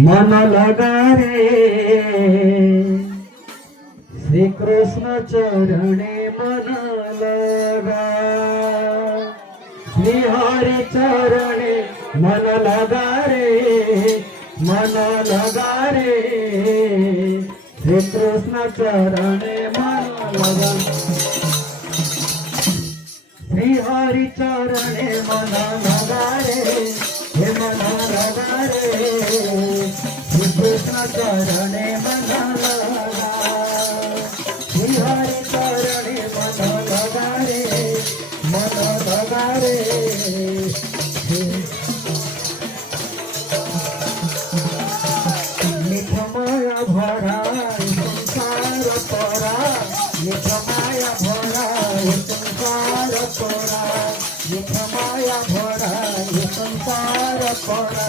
मन लगा रे श्री कृष्ण चरणे मन लगा, श्री हरि चरणे मन लगा रे, मन लगा रे श्री कृष्ण चरणे मन लगा, श्री हरि चरणे मन लगा रे, हे मन लगा रे श्री कृष्ण चरणे मन लगा, श्री हरि चरणे मन लगा रे, मन लगा रे निखमाया भरा संसार परा, निखमाया भरा संसार परा, निखमाया भरा संसार परा।